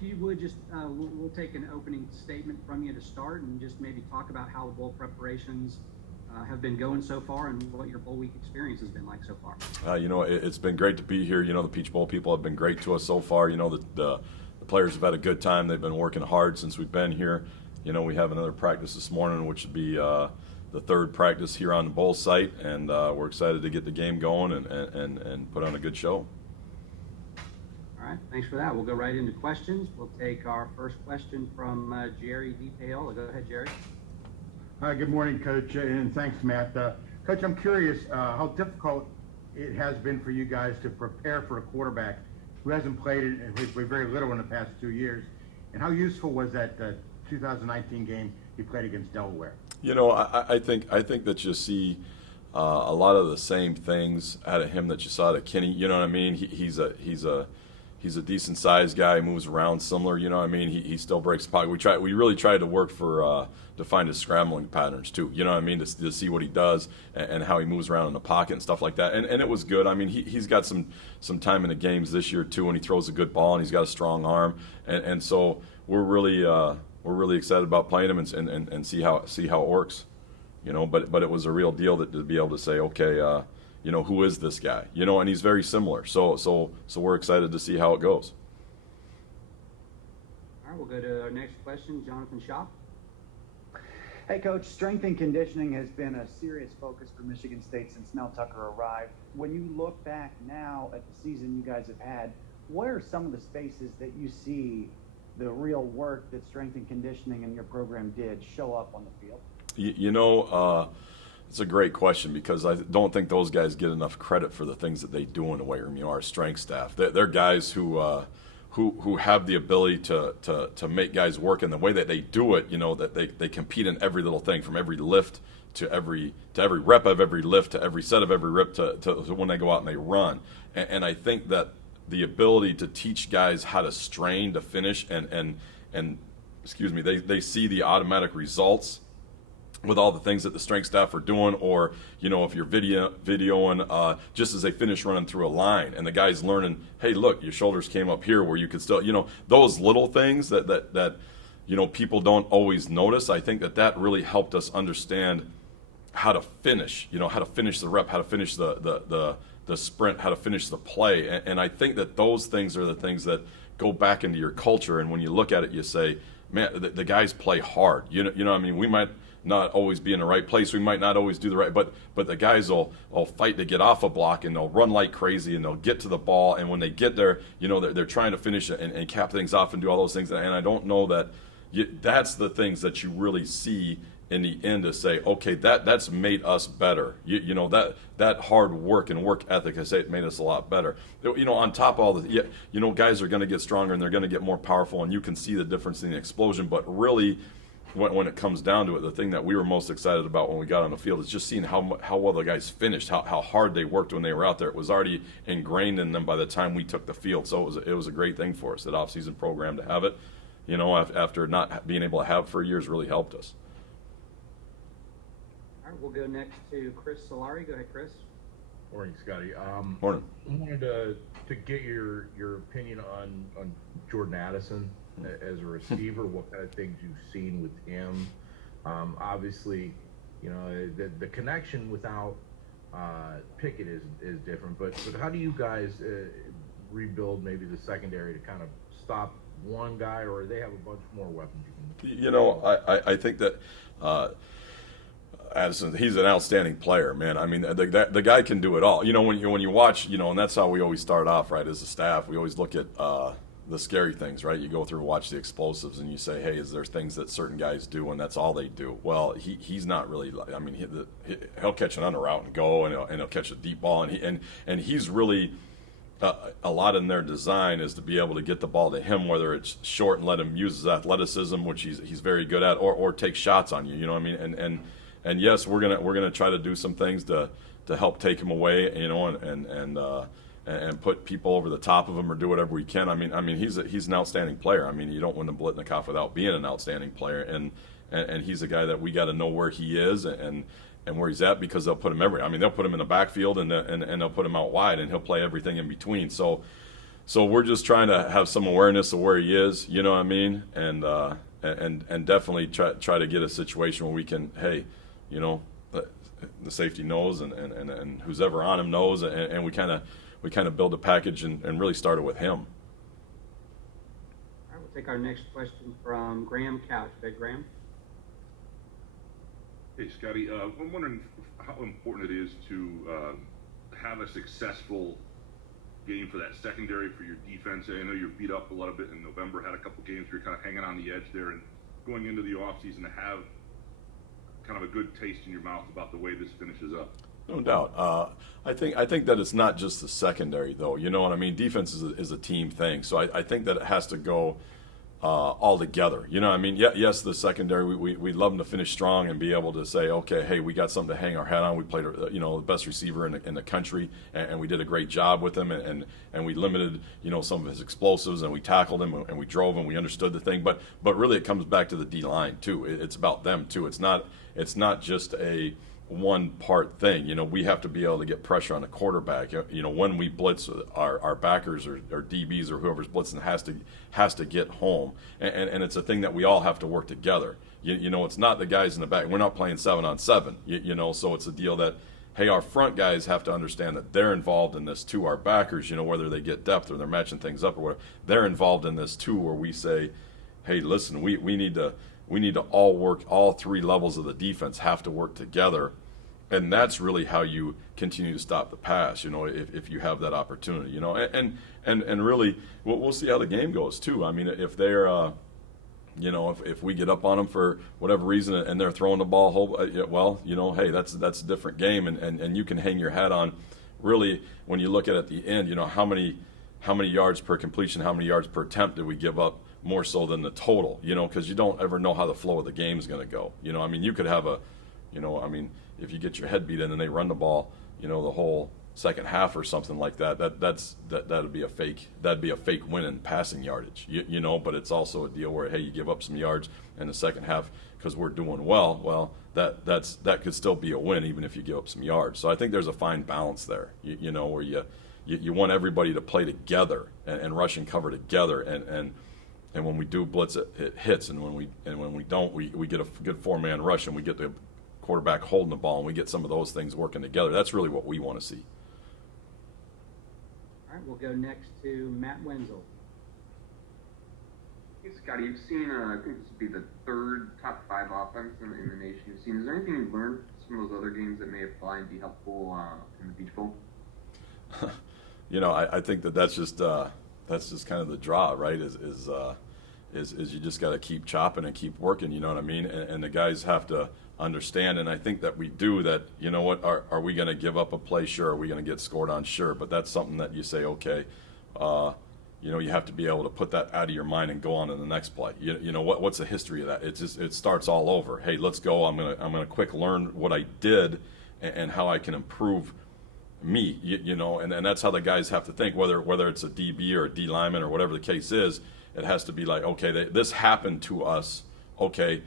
you would just, we'll take an opening statement from you to start, and just maybe talk about how the bowl preparations have been going so far, and what your bowl week experience has been like so far. It's been great to be here. The Peach Bowl people have been great to us so far. The players have had a good time. They've been working hard since we've been here. We have another practice this morning, which would be the third practice here on the bowl site, and we're excited to get the game going and put on a good show. All right, thanks for that. We'll go right into questions. We'll take our first question from Jerry DePaola. Go ahead, Jerry. Hi, good morning, Coach, and thanks, Matt. Coach, I'm curious how difficult it has been for you guys to prepare for a quarterback who hasn't played it and who's played very little in the past 2 years, and how useful was that 2019 game he played against Delaware? I think that you see a lot of the same things out of him that you saw out of Kenny. You know what I mean? He's a decent sized guy, moves around similar. You know what I mean? He still breaks the pocket. We really tried to work to find his scrambling patterns too. You know what I mean? To see what he does and how he moves around in the pocket and stuff like that. And it was good. I mean, he's got some time in the games this year too, and he throws a good ball and he's got a strong arm. And so we're really excited about playing him and see how it works. But it was a real deal to be able to say, okay, who is this guy? And he's very similar. So we're excited to see how it goes. All right, we'll go to our next question, Jonathan Schaap. Hey, Coach, strength and conditioning has been a serious focus for Michigan State since Mel Tucker arrived. When you look back now at the season you guys have had, what are some of the spaces that you see the real work that strength and conditioning in your program did show up on the field? It's a great question, because I don't think those guys get enough credit for the things that they do in the weight room. Our strength staff, they're guys who have the ability to make guys work in the way that they do it. That they compete in every little thing, from every lift to every rep of every lift to every set of every rep to when they go out and they run. And I think that the ability to teach guys how to strain to finish and they see the automatic results with all the things that the strength staff are doing, or if you're videoing just as they finish running through a line and the guy's learning, hey, look, your shoulders came up here where you could still, those little things that people don't always notice. I think that really helped us understand how to finish, how to finish the rep, how to finish the sprint, how to finish the play. And I think that those things are the things that go back into your culture. And when you look at it, you say, man, the guys play hard. You know what I mean? We might not always be in the right place. We might not always do the right, but the guys will fight to get off a block, and they'll run like crazy, and they'll get to the ball. And when they get there, they're trying to finish it and cap things off and do all those things. And I don't know that that's the things that you really see in the end to say, okay, that's made us better. That hard work and work ethic, I say, it made us a lot better. On top of all the, guys are going to get stronger and they're going to get more powerful, and you can see the difference in the explosion. But really, when it comes down to it, the thing that we were most excited about when we got on the field is just seeing how well the guys finished, how hard they worked when they were out there. It was already ingrained in them by the time we took the field. So it was a great thing for us, that off-season program, to have it. After not being able to have it for years, really helped us. All right, we'll go next to Chris Solari. Go ahead, Chris. Morning, Scotty. Morning. I wanted to get your opinion on Jordan Addison as a receiver. What kind of things you've seen with him? Obviously, the connection without Pickett is different. But how do you guys rebuild maybe the secondary to kind of stop one guy, or they have a bunch more weapons you can? I think that Addison, he's an outstanding player, man. I mean, the guy can do it all. When you watch, and that's how we always start off, right? As a staff, we always look at the scary things, right? You go through and watch the explosives, and you say, hey, is there things that certain guys do, and that's all they do? Well, he's not really. I mean, he'll catch an under route and go, and he'll catch a deep ball, and he's really. A lot in their design is to be able to get the ball to him, whether it's short and let him use his athleticism, which he's very good at, or take shots on you. You know what I mean? And yes, we're gonna try to do some things to help take him away, and put people over the top of him, or do whatever we can. I mean he's an outstanding player. I mean, you don't win the Blitnikoff without being an outstanding player, and he's a guy that we got to know where he is and where he's at, because they'll put him they'll put him in the backfield and they'll put him out wide, and he'll play everything in between. So so we're just trying to have some awareness of where he is, you know what I mean, and definitely try to get a situation where we can, hey, you know, the safety knows and who's ever on him knows, and we kind of build a package and really started with him. All right, we'll take our next question from Graham Couch. Big Graham. Hey, Scottie, I'm wondering how important it is to have a successful game for that secondary for your defense. I know you're beat up a little bit in November, had a couple games where you're kind of hanging on the edge there, and going into the offseason to have kind of a good taste in your mouth about the way this finishes up. No doubt. I think that it's not just the secondary, though. You know what I mean? Defense is a team thing. So I think that it has to go all together. You know what I mean? Yes, the secondary, we'd love them to finish strong and be able to say, okay, hey, we got something to hang our hat on. We played, the best receiver in the country, and we did a great job with him, and we limited, some of his explosives, and we tackled him, and we drove him. We understood the thing. But really it comes back to the D-line, too. It's about them, too. It's not just a one-part thing. We have to be able to get pressure on the quarterback. When we blitz, our backers or DBs or whoever's blitzing has to get home, and it's a thing that we all have to work together. It's not the guys in the back. We're not playing 7-on-7. So it's a deal that, hey, our front guys have to understand that they're involved in this too. Our backers, whether they get depth or they're matching things up or whatever, they're involved in this too. Where we say, hey, listen, we need to all work. All three levels of the defense have to work together. And that's really how you continue to stop the pass, if you have that opportunity, and really we'll see how the game goes too. I mean, if they're, if we get up on them for whatever reason and they're throwing the ball, hey, that's a different game, and you can hang your hat on really when you look at the end, how many yards per completion, how many yards per attempt did we give up more so than the total, because you don't ever know how the flow of the game is going to go. I mean, you could have if you get your head beat in and they run the ball, the whole second half or something like that'd be a fake win in passing yardage, but it's also a deal where, hey, you give up some yards in the second half because we're doing well, that could still be a win even if you give up some yards. So I think there's a fine balance there, where you want everybody to play together and rush and cover together, and when we do blitz, it hits, and when we don't, we get a good 4-man rush and we get the quarterback holding the ball, and we get some of those things working together. That's really what we want to see. All right, we'll go next to Matt Wenzel. Hey, Scottie, you've seen, I think this would be the third top 5 offense in the nation you've seen. Is there anything you've learned from some of those other games that may apply and be helpful in the Beach Bowl? I think that's just kind of the draw, right? Is you just got to keep chopping and keep working, you know what I mean? And the guys have to understand, and I think that we do that. Are we going to give up a play? Sure. Are we going to get scored on? Sure. But that's something that you say, okay, you have to be able to put that out of your mind and go on to the next play. What's the history of that? It starts all over. Hey, let's go. I'm gonna quick learn what I did and how I can improve me. And that's how the guys have to think. Whether it's a DB or a D lineman or whatever the case is, it has to be like, okay, this happened to us. Okay.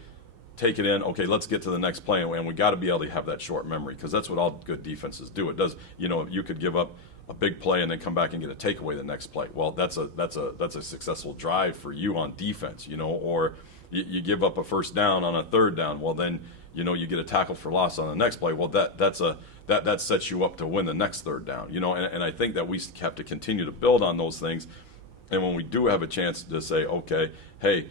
Take it in. Okay, let's get to the next play, and we got to be able to have that short memory, because that's what all good defenses do. It does. You could give up a big play and then come back and get a takeaway the next play. Well, that's a successful drive for you on defense. Or you give up a first down on a third down. Well, then you get a tackle for loss on the next play. Well, that sets you up to win the next third down. And I think that we have to continue to build on those things. And when we do have a chance to say, okay, hey.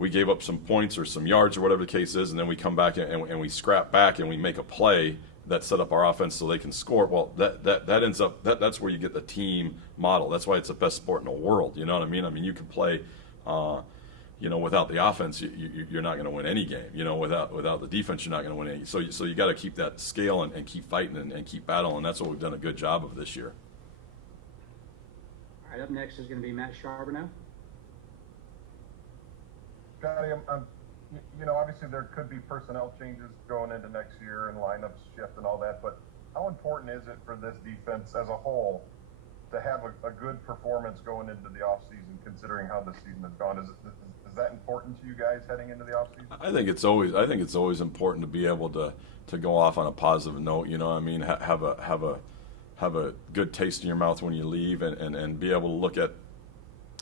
We gave up some points or some yards or whatever the case is, and then we come back and we scrap back and we make a play that set up our offense so they can score. Well, that ends up that's where you get the team model. That's why it's the best sport in the world. You know what I mean? I mean, you can play, without the offense, you're not going to win any game. Without the defense, you're not going to win any. So you got to keep that scale and keep fighting and keep battling. And that's what we've done a good job of this year. All right, up next is going to be Matt Charbonneau. Scottie, obviously there could be personnel changes going into next year and lineups shift and all that, but how important is it for this defense as a whole to have a good performance going into the offseason, considering how the season has gone? Is that important to you guys heading into the offseason? I think it's always important to be able to go off on a positive note. Have have a good taste in your mouth when you leave, and be able to look at,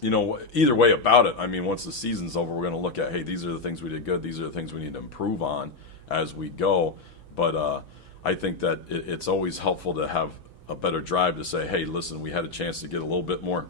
either way about it. I mean, once the season's over, we're going to look at, hey, these are the things we did good. These are the things we need to improve on as we go. But I think that it's always helpful to have a better drive to say, hey, listen, we had a chance to get a little bit more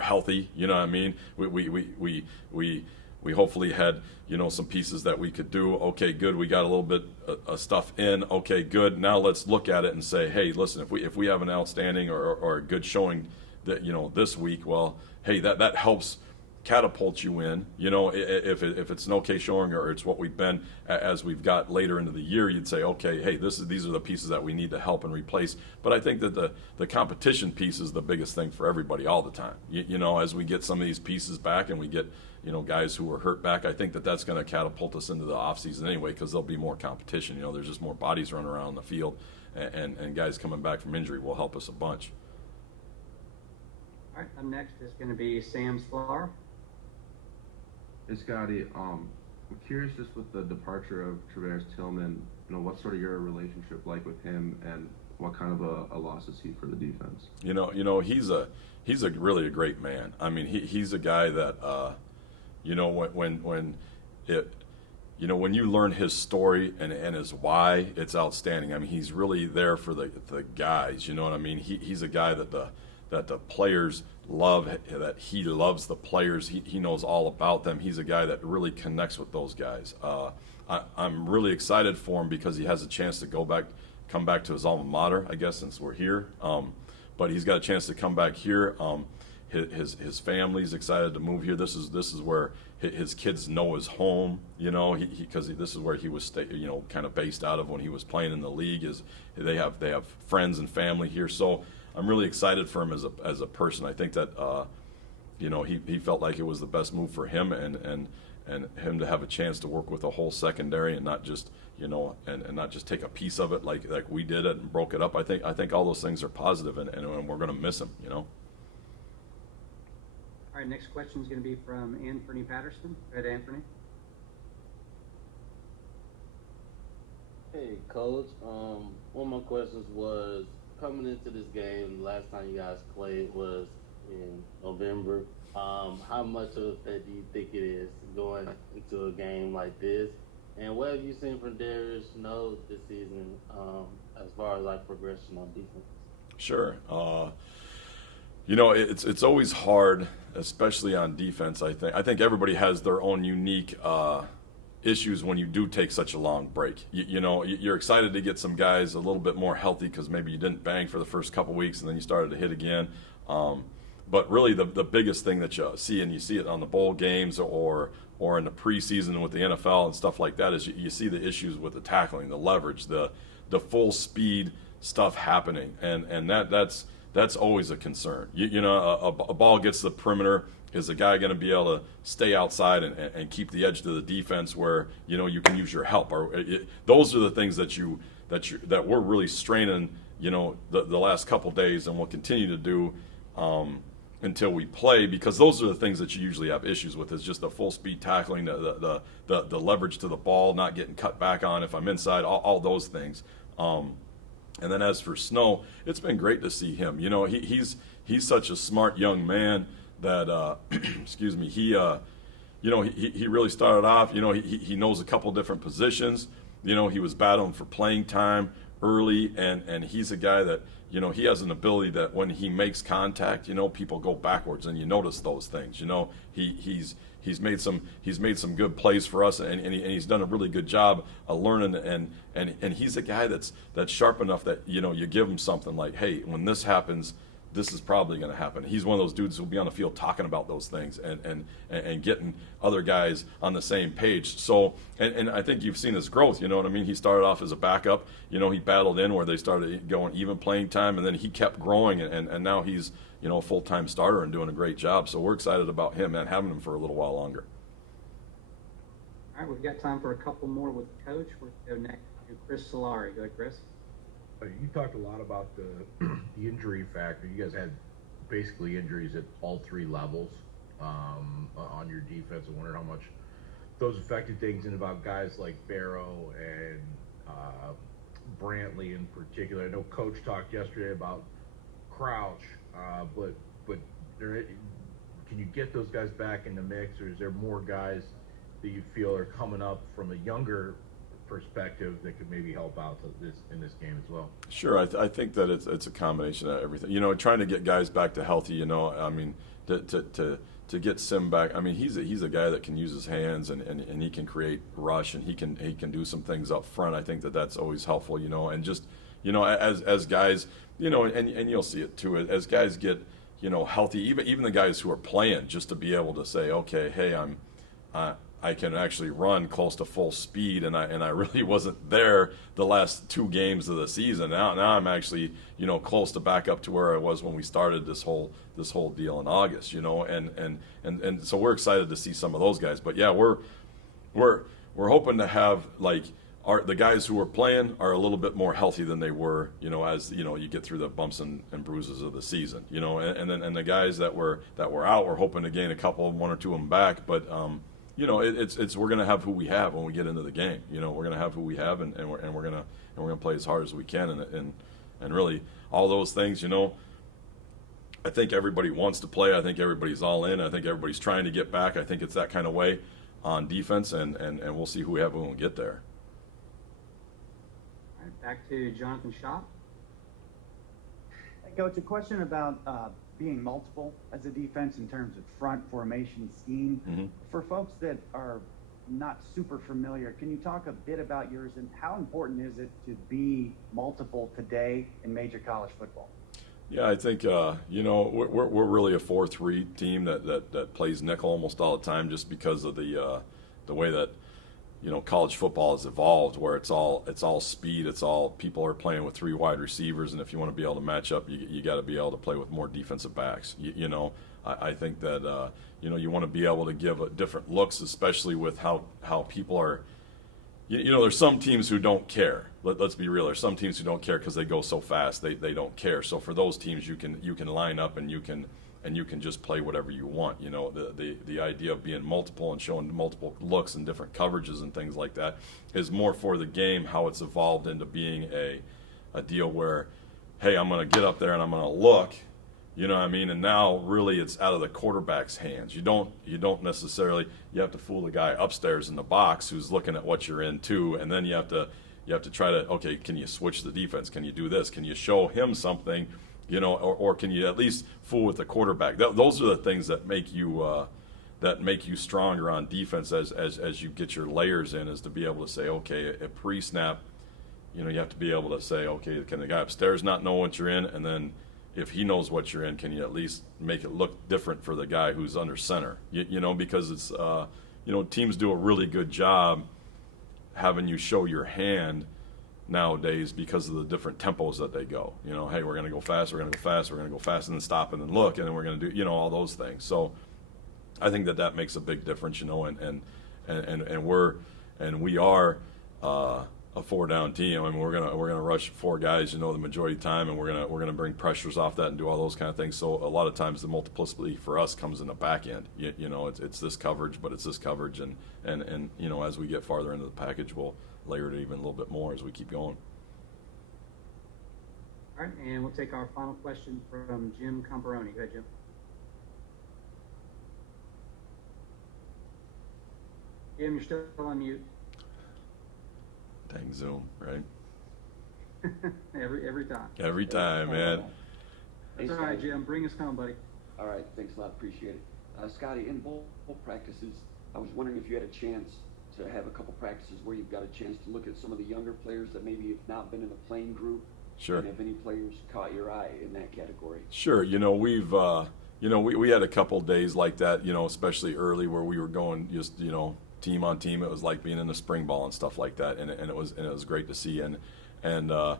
healthy. You know what I mean? We hopefully had, some pieces that we could do. Okay, good. We got a little bit of stuff in. Okay, good. Now let's look at it and say, hey, listen, if we have an outstanding or a good showing that, this week, well, hey, that helps catapult you in. If it's an okay showing, or it's what we've been as we've got later into the year, you'd say, okay, hey, these are the pieces that we need to help and replace. But I think that the competition piece is the biggest thing for everybody all the time. As we get some of these pieces back and we get, guys who are hurt back, I think that that's going to catapult us into the offseason anyway, because there'll be more competition. There's just more bodies running around the field, and guys coming back from injury will help us a bunch. All right, up next is going to be Sam Sklar. Hey, Scottie, I'm curious, just with the departure of Traverse Tillman, what's sort of your relationship like with him, and what kind of a loss is he for the defense? He's a really a great man. I mean, he's a guy that when you learn his story and his why, it's outstanding. I mean, he's really there for the guys. You know what I mean? He's a guy that the players love, that he loves the players. He knows all about them. He's a guy that really connects with those guys. I'm really excited for him because he has a chance to come back to his alma mater, I guess, since we're here. But he's got a chance to come back here. His family's excited to move here. This is where his kids know his home. Because this is where he was kind of based out of when he was playing in the league. They have friends and family here. So I'm really excited for him as a person. I think that he felt like it was the best move for him, and him to have a chance to work with a whole secondary and not just and not just take a piece of it like we did it and broke it up. I think all those things are positive, and we're going to miss him. All right, next question is going to be from Anthony Patterson. Go ahead, Anthony. Hey, Coach. One of my questions was, coming into this game, the last time you guys played was in November. How much of that do you think it is going into a game like this? And what have you seen from Darius Snow this season as far as progression on defense? Sure. It's always hard, especially on defense. I think everybody has their own unique issues when you do take such a long break. You're excited to get some guys a little bit more healthy because maybe you didn't bang for the first couple weeks and then you started to hit again. But really the biggest thing that you see, and you see it on the bowl games or in the preseason with the NFL and stuff like that, is you see the issues with the tackling, the leverage, the full speed stuff happening, and that's always a concern. A ball gets the perimeter. Is the guy going to be able to stay outside and keep the edge to the defense where you can use your help? Those are the things that we're really straining the last couple days, and we'll continue to do until we play, because those are the things that you usually have issues with, is just the full speed tackling, the leverage to the ball, not getting cut back on if I'm inside, all those things. And then as for Snow, it's been great to see him. He's such a smart young man that excuse me, he really started off, he knows a couple different positions. He was battling for playing time early, and he's a guy that he has an ability that when he makes contact, people go backwards, and you notice those things. He's made some good plays for us, and he's done a really good job of learning, and he's a guy that's sharp enough that you give him something like, hey, when this happens, this is probably going to happen. He's one of those dudes who'll be on the field talking about those things and getting other guys on the same page. So, and I think you've seen his growth, you know what I mean? He started off as a backup, he battled in where they started going even playing time, and then he kept growing, and now he's, a full-time starter and doing a great job. So we're excited about him and having him for a little while longer. All right, we've got time for a couple more with the coach. We'll go next to Chris Solari. Go ahead, Chris. You talked a lot about the injury factor. You guys had basically injuries at all three levels on your defense. I wondered how much those affected things, and about guys like Barrow and Brantley in particular. I know Coach talked yesterday about Crouch, but there, can you get those guys back in the mix, or is there more guys that you feel are coming up from a younger perspective that could maybe help out in this game as well? Sure, I think that it's a combination of everything. You know, trying to get guys back to healthy. You know, I mean, to get Sim back. I mean, he's a guy that can use his hands and he can create rush and he can do some things up front. I think that's always helpful. You know, and just as guys, you know, and you'll see it too as guys get healthy. Even the guys who are playing, just to be able to say, okay, hey, I can actually run close to full speed, and I really wasn't there the last 2 games of the season. Now I'm actually close to back up to where I was when we started this whole deal in August. And so we're excited to see some of those guys. But yeah, we're hoping to have the guys who are playing are a little bit more healthy than they were, as you get through the bumps and bruises of the season, and then the guys that were out, we're hoping to gain one or two of them back, but. It's we're gonna have who we have when we get into the game. We're gonna have who we have, and we're gonna play as hard as we can, and really all those things. I think everybody wants to play. I think everybody's all in. I think everybody's trying to get back. I think it's that kind of way on defense, and we'll see who we have when we get there. All right, back to Jonathan Shaw. Hey, Coach, a question about being multiple as a defense in terms of front formation scheme. Mm-hmm. For folks that are not super familiar, can you talk a bit about yours and how important is it to be multiple today in major college football? Yeah, I think we're really a 4-3 team that plays nickel almost all the time, just because of the way that college football has evolved, where it's all speed. It's all people are playing with 3 wide receivers, and if you want to be able to match up, you got to be able to play with more defensive backs. I think that you want to be able to give different looks, especially with how people are. There's some teams who don't care. Let's be real. There's some teams who don't care because they go so fast. They don't care. So for those teams, you can line up and you can just play whatever you want. The idea of being multiple and showing multiple looks and different coverages and things like that is more for the game, how it's evolved into being a deal where, hey, I'm going to get up there and I'm going to look, and now really it's out of the quarterback's hands. You don't necessarily, you have to fool the guy upstairs in the box who's looking at what you're in too, and then you have to try to, okay, can you switch the defense? Can you do this? Can you show him something? Or can you at least fool with the quarterback? Those are the things that make you stronger on defense as you get your layers in, is to be able to say, okay, at pre-snap, you have to be able to say, okay, can the guy upstairs not know what you're in? And then if he knows what you're in, can you at least make it look different for the guy who's under center? Because it's, teams do a really good job having you show your hand nowadays because of the different tempos that they go. Hey, we're going to go fast, we're going to go fast, we're going to go fast, and then stop and then look, and then we're going to do, all those things. So I think that makes a big difference, and we are a 4-down team. I mean, we're gonna rush 4 guys, the majority of the time, and we're gonna bring pressures off that and do all those kind of things. So a lot of times the multiplicity for us comes in the back end. It's this coverage, but it's this coverage, and as we get farther into the package, we'll layer it even a little bit more as we keep going. All right, and we'll take our final question from Jim Comparoni. Go ahead, Jim. Jim, you're still on mute. Dang Zoom, right? every time. Every time, man. That's all right, Jim. Bring us home, buddy. All right, thanks a lot. Appreciate it. Scottie, in bowl practices, I was wondering if you had a chance to have a couple practices where you've got a chance to look at some of the younger players that maybe have not been in the playing group. Sure. And have any players caught your eye in that category? Sure. We've we had a couple days like that, especially early, where we were going just team on team. It was like being in the spring ball and stuff like that, and it was great to see. And I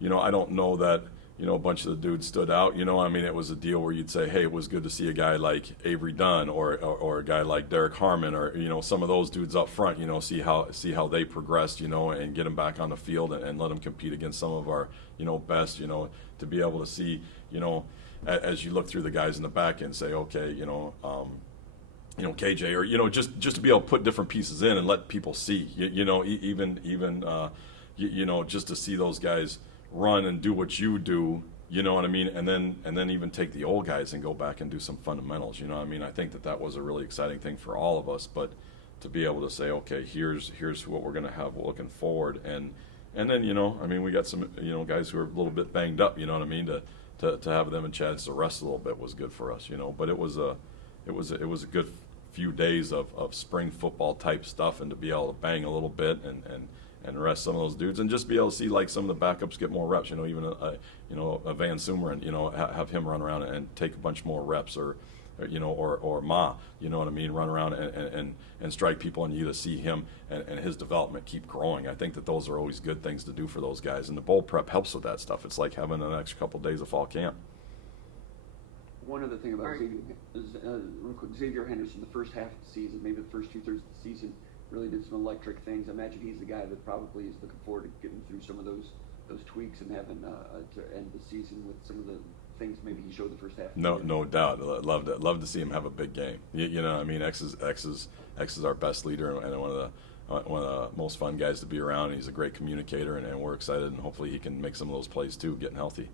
don't know that a bunch of the dudes stood out. It was a deal where you'd say, hey, it was good to see a guy like Avery Dunn or a guy like Derek Harmon, or some of those dudes up front. See how they progressed, and get them back on the field and let them compete against some of our best. To be able to see as you look through the guys in the back and say, okay, KJ, or just to be able to put different pieces in and let people see, even you know, just to see those guys run and do what you do, you know what I mean, and then even take the old guys and go back and do some fundamentals, you know what I mean. I think that was a really exciting thing for all of us, but to be able to say, okay, here's what we're going to have looking forward, and then, you know, I mean, we got some, you know, guys who are a little bit banged up, you know what I mean, to have them and chance to rest a little bit was good for us, you know. But it was a good few days of spring football type stuff, and to be able to bang a little bit and rest some of those dudes, and just be able to see like some of the backups get more reps, you know, even a Van Sumeren, you know, have him run around and take a bunch more reps, or you know, or Ma, you know what I mean, run around and strike people, and you to see him and his development keep growing. I think that those are always good things to do for those guys, and the bowl prep helps with that stuff. It's like having an extra couple of days of fall camp. One other thing about Xavier, real quick, Xavier Henderson, the first half of the season, maybe the first 2/3 of the season, really did some electric things. I imagine he's the guy that probably is looking forward to getting through some of those tweaks and having to end the season with some of the things maybe he showed the first half. No doubt. Love to see him have a big game. You know, I mean, X is our best leader and one of the most fun guys to be around. He's a great communicator, and we're excited, and hopefully he can make some of those plays too, getting healthy.